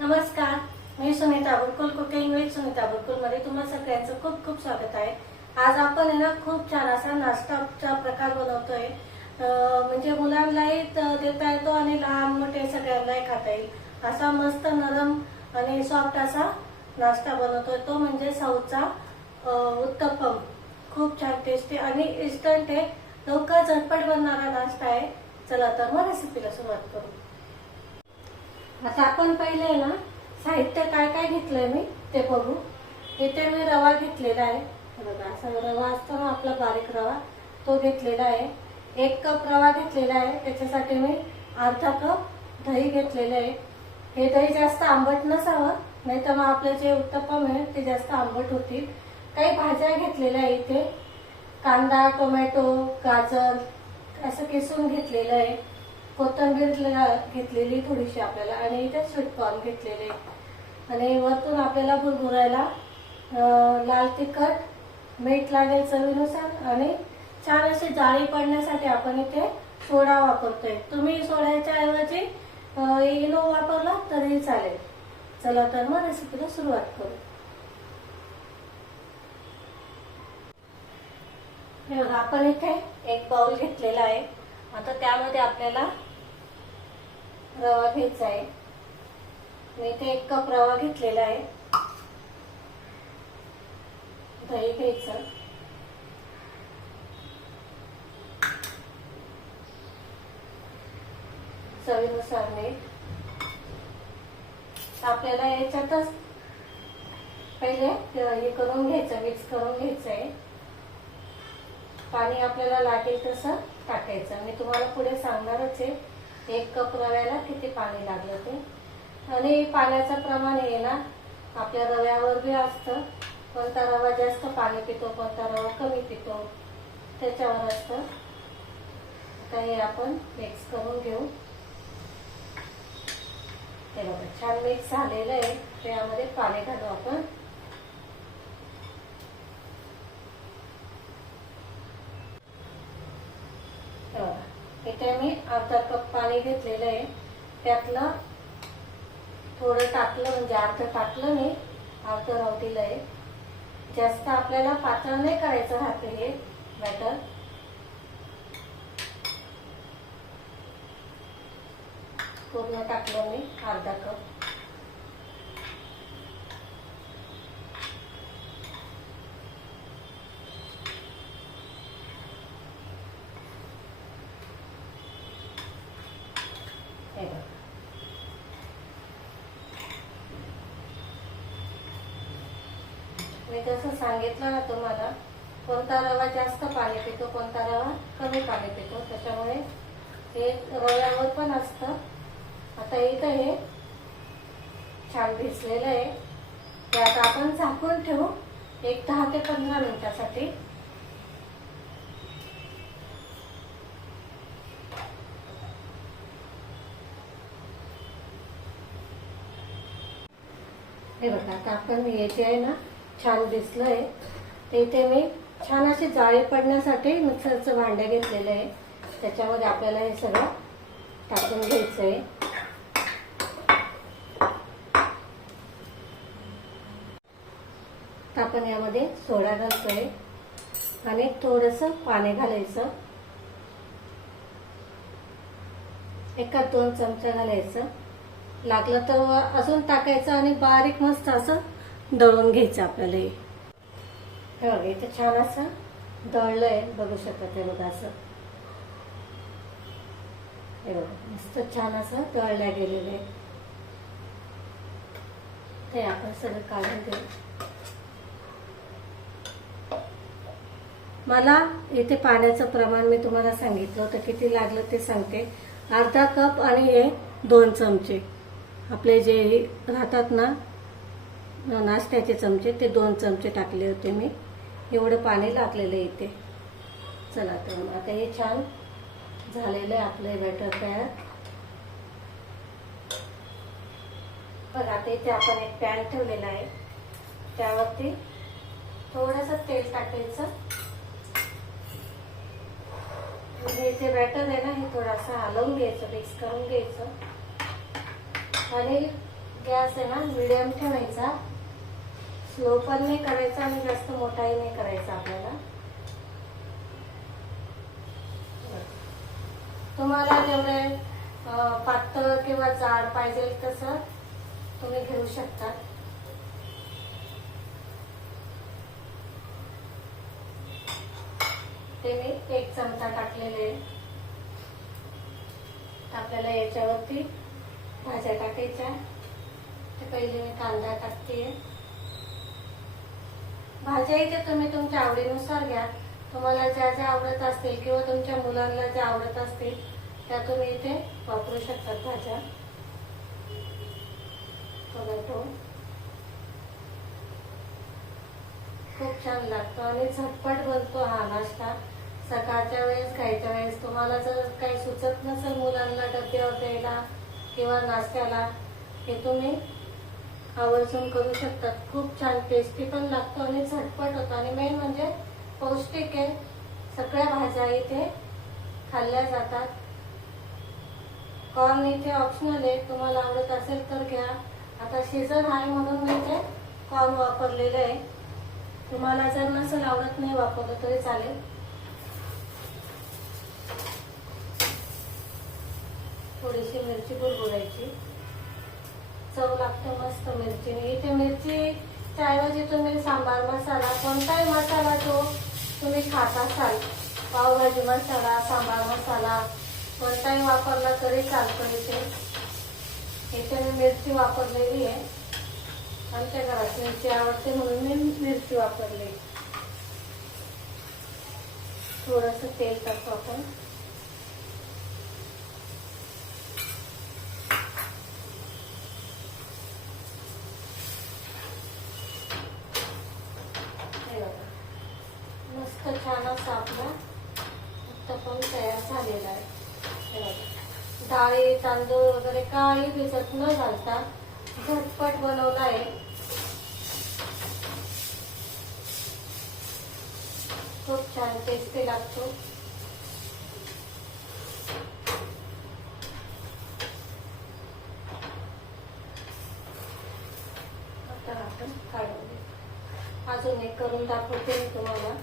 नमस्कार मी Sunita Burkul cooking with Sunita बुरकुलमध्ये तुम्हा सगळ्यांचं खूप खूप स्वागत आहे. आज आपण आहे ना खूप छान असा नाश्ताचा प्रकार बनवतोय. म्हणजे मुलांनाही देता येतो आणि लहान मोठे सगळ्यांनाही खाता येईल. असा मस्त नरम आणि सॉफ्ट असा नाश्ता बनवतोय. तो म्हणजे साऊचा उत्तपम. खूप छान टेस्टी आणि इन्स्टंट आहे लवकर झटपट बनणारा नाश्ता आहे. चला तर मग रेसिपीला सुरुवात करू. आता आपण पहिले ना साहित्य काय काय घेतलंय मी ते बघू. इथे मी रवा घेतलेला आहे. बघा असा रवा असतो ना आपला बारीक रवा तो घेतलेला आहे. एक कप रवा घेतलेला आहे. त्याच्यासाठी मी अर्धा कप दही घेतलेलं आहे. हे दही जास्त आंबट नसावं नाही तर मग आपलं जे उत्तप्पम आहे ते जास्त आंबट होतील. काही भाज्या घेतलेल्या आहे इथे. कांदा टोमॅटो गाजर असं किसून घेतलेलं आहे. कोथंबीर घेतलेली थोडीशी आपल्याला आणि इथे स्वीटकॉर्न घेतलेले. आणि वरतून आपल्याला भुरभुरायला लाल तिखट मीठ लागेल चवीनुसार आणि छान अशी जाळी पडण्यासाठी आपण इथे सोडा वापरतोय. तुम्ही सोड्याच्या ऐवजी इनो वापरला तरी चालेल. चला तर मग रेसिपीला सुरुवात करू. हे बघा, आपण इथे एक बाउल घेतलेला आहे. आता त्यामध्ये आपल्याला रवा घ्यायचा आहे. मी इथे एक कप रवा घेतलेला आहे. दही घ्यायचं. चवीनुसार मीठ. आपल्याला याच्यातच पहिले हे करून घ्यायचं मिक्स करून घ्यायचं आहे. पाणी आपल्याला लागेल तसं टाकायचं. मी तुम्हाला पुढे सांगणारच आहे एक कप रव्याला किती पाणी लागलं ते. आणि पाण्याचं प्रमाण हे ना आपल्या रव्यावर बी असतं कोणता रवा जास्त पाणी पितो कोणता रवा कमी पितो. त्याच्यावर असतं. आता हे आपण मिक्स करून घेऊ. हे बघा छान मिक्स झालेलं आहे. त्यामध्ये पाणी घालू आपण हे बघा. इथे मी अर्धा कप पाणी घेतलेलं आहे. त्यातलं थोडं टाकलं म्हणजे अर्ध टाकलं मी अर्ध राहू दिलं आहे जास्त आपल्याला पातळ नाही करायचं राहते हे बॅटर. पूर्ण टाकलं मी अर्धा कप. जसं सांगितलं ना तुम्हाला कोणता रवा जास्त पाणी पितो कोणता रवा कमी पाणी पितो. त्याच्यामुळे हे रव्यावर पण असतं. आता इथं हे छान भिजलेलं आहे. ते आता आपण झाकून ठेवू. एक दहा ते पंधरा मिनिटासाठी. हे बघा आता आपण याचे आहे ना छान दिसलंय. ते इथे मी छान अशी जाळी पडण्यासाठी मिक्सरचं भांडं घेतलेलं आहे. त्याच्यामध्ये आपल्याला हे सगळं टाकून घ्यायचं आहे आपण यामध्ये सोडा घालतोय आणि थोडस पाणी घालायचं. एका दोन चमचा घालायचं. लागलं तर अजून टाकायचं आणि बारीक मस्त असं दळून घ्यायचं आपल्याला हे. बघा इथे छान असं दळलंय बघू शकत आहे बघा असं. हे बघा मस्त छान असं दळल्या गेलेलं आहे. ते आपण सगळं काढून घेऊ. मला इथे पाण्याचं प्रमाण मी तुम्हाला सांगितलं होतं किती लागलं ते सांगते. अर्धा कप आणि हे दोन चमचे. आपले जे राहतात ना नाश्त्याचे चमचे ते दोन चमचे टाकले होते मी. एवढं पाणी लागलेलं आहे इथे. चला तर आता हे छान झालेलं आहे आपलं बॅटर तयार. बघा आता इथे आपण एक पॅन ठेवलेला आहे. त्यावरती थोडंसं तेल टाकायचं. म्हणजे हे जे बॅटर आहे ना हे थोडंसं हलवून घ्यायचं मिक्स करून घ्यायचं. आणि गॅस आहे ना मिडियम ठेवायचा. स्लो पण नाही करायचा आणि जास्त मोठाही नाही करायचा आपल्याला. तुम्हाला जेवढे पातळ किंवा जाड पाहिजे तसं तुम्ही घेऊ शकता. ते मी एक चमचा टाकलेले आहे. आपल्याला याच्यावरती भाज्या टाकायच्या. तर पहिले मी कांदा टाकते. भाज्या इथे तुम्ही तुमच्या आवडीनुसार घ्या. तुम्हाला ज्या ज्या आवडत असतील किंवा तुमच्या मुलांना ज्या आवडत असतील त्या तुम्ही इथे वापरू शकतात भाज्या टोमॅटो खूप छान लागतो आणि झटपट बनतो हा नाश्ता. सकाळच्या वेळेस खायच्या वेळेस तुम्हाला जर काही सुचत नसेल मुलांना डब्यावर द्यायला किंवा नाश्त्याला हे तुम्ही आवर्जून करू शकतात. खूप छान टेस्टी पण लागतो आणि झटपट होतो. आणि मेन म्हणजे पौष्टिक आहे. सगळ्या भाज्या इथे खाल्ल्या जातात. कॉर्न इथे ऑप्शनल आहे. तुम्हाला आवडत असेल तर घ्या. आता सीझन आहे म्हणून मी इथे कॉर्न वापरलेलं आहे. तुम्हाला जर नसेल आवडत नाही वापरलं तरी चालेल. थोडीशी मिरची बुरबुरायची चव लागते मस्त मिरचीने. इथे मिरची ऐवजी तुम्ही सांबार मसाला कोणताही मसाला तो तुम्ही खात असाल पावभाजी मसाला सांबार मसाला कोणताही वापरला तरी चालतो इथे. इथे मी मिरची वापरलेली आहे. आमच्या घरात मिरची आवडते म्हणून मी मिरची वापरली. थोडस तेल टाकतो आपण हे बघा. मस्त छान असं आपला उत्तपम तयार झालेला आहे हे बघा. डाळी तांदूळ वगैरे काही भिजत न घालता झटपट बनवला आहे खूप छान टेस्टी लागतो. आता आपण काढून अजून एक करून दाखवते मी तुम्हाला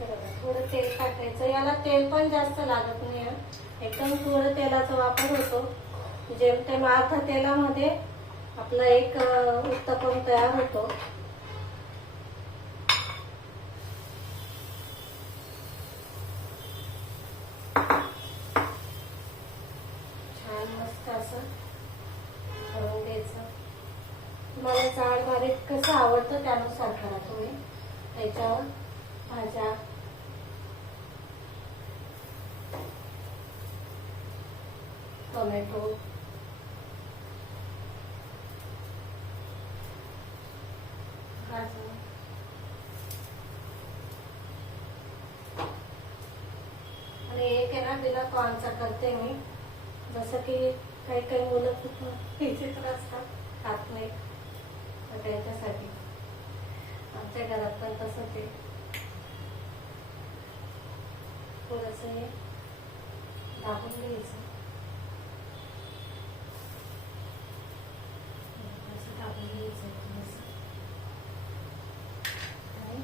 बरोबर. थोडं तेल टाकायचं. याला तेल पण जास्त लागत नाही एकदम थोडं तेलाचा वापर होतो. जेमतेम अर्धा तेलामध्ये आपला एक उत्तपम तयार होतो. छान मस्त असं करून घ्यायचं. तुम्हाला चाळ बारीक कसं आवडतं त्यानुसार करा तुम्ही. त्याच्यावर भाज्या टोमॅटो आणि एक आहे ना तिला कॉर्नचा करते मी. जसं की काही काही मुलं खूप विचित्र असतात खात नाही तर त्यांच्यासाठी. आमच्या घरात पण तसंच आहे. थोडंसं हे दाबून घ्यायचं असं दाबून घ्यायचं थोडंसं आणि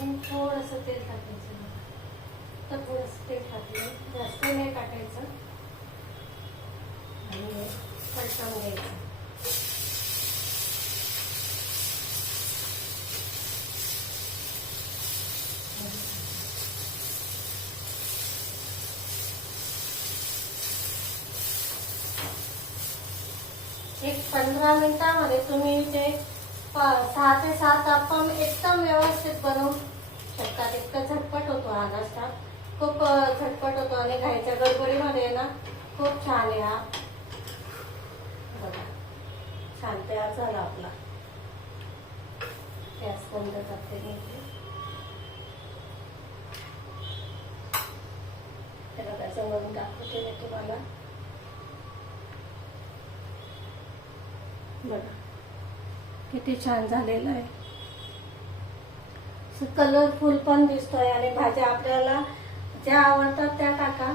वरतून थोडंसं तेल टाकायचं तर थोडंसं तेल टाकलं. जास्त नाही टाकायचं. आणि घ्यायचं एक पंधरा मिनिटामध्ये तुम्ही ते सहा ते सात आपण एकदम व्यवस्थित बनवून शकतात इतका झटपट होतो हा नाश्ता. खूप झटपट होतो आणि घाईच्या गडबडीमध्ये ना खूप छान आहे हा. बघा. छान तयार झाला आपला. गॅस बंद करते मी इथे. हे बघा दाखवते मी तुम्हाला. बघा. किती छान झालेलं आहे. कलरफुल पण दिसतोय आणि भाज्या आपल्याला ज्या आवडतात त्या टाका.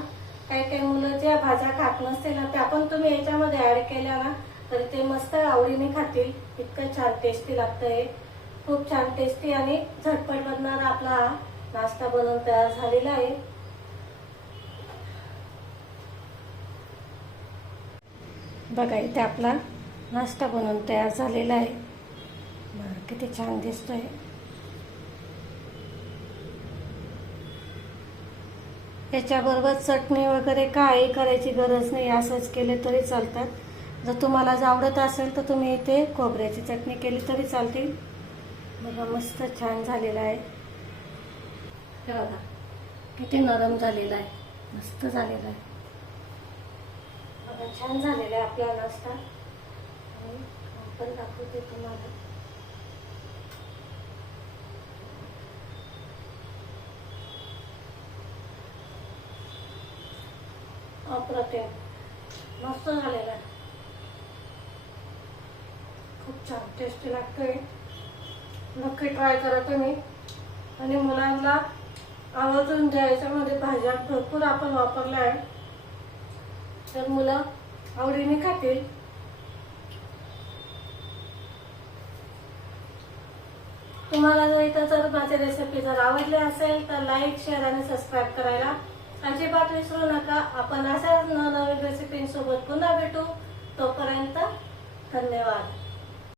काही काही मुलं ज्या भाज्या खात नसतील ना त्या पण तुम्ही याच्यामध्ये ऍड केल्या ना तर ते मस्त आवडीने खातील. इतकं छान टेस्टी लागतं हे खूप छान टेस्टी आणि झटपट बनणारा आपला नाश्ता बनवून तयार झालेला आहे. बघा इथे आपला नाश्ता बनवून तयार झालेला आहे. किती छान दिसतोय. त्याच्याबरोबर चटणी वगैरे काही करायची गरज नाही असंच केले तरी चालतात. जर तुम्हाला जर आवडत असेल तर तुम्ही इथे खोबऱ्याची चटणी केली तरी चालतील. बघा मस्त छान झालेला आहे. हे बघा किती नरम झालेला आहे. मस्त झालेला आहे. बघा छान झालेला आहे आपला नाश्ता. आपण दाखवते तुम्हाला. अप्रतिम. मस्त झालेला. आहे खूप छान. टेस्टी लागतोय. नक्की ट्राय करा तुम्ही. आणि मुलांना आवर्जून द्या याच्यामध्ये भाज्या भरपूर आपण वापरल्या आहे तर मुलं आवडीने खातील. तुम्हाला जर इथं जर माझी रेसिपी जर आवडली असेल तर लाईक शेअर आणि सबस्क्राईब करायला अजिबात विसरू नका. आपण अशाच नवनवीन रेसिपींसोबत पुन्हा भेटू. तोपर्यंत धन्यवाद.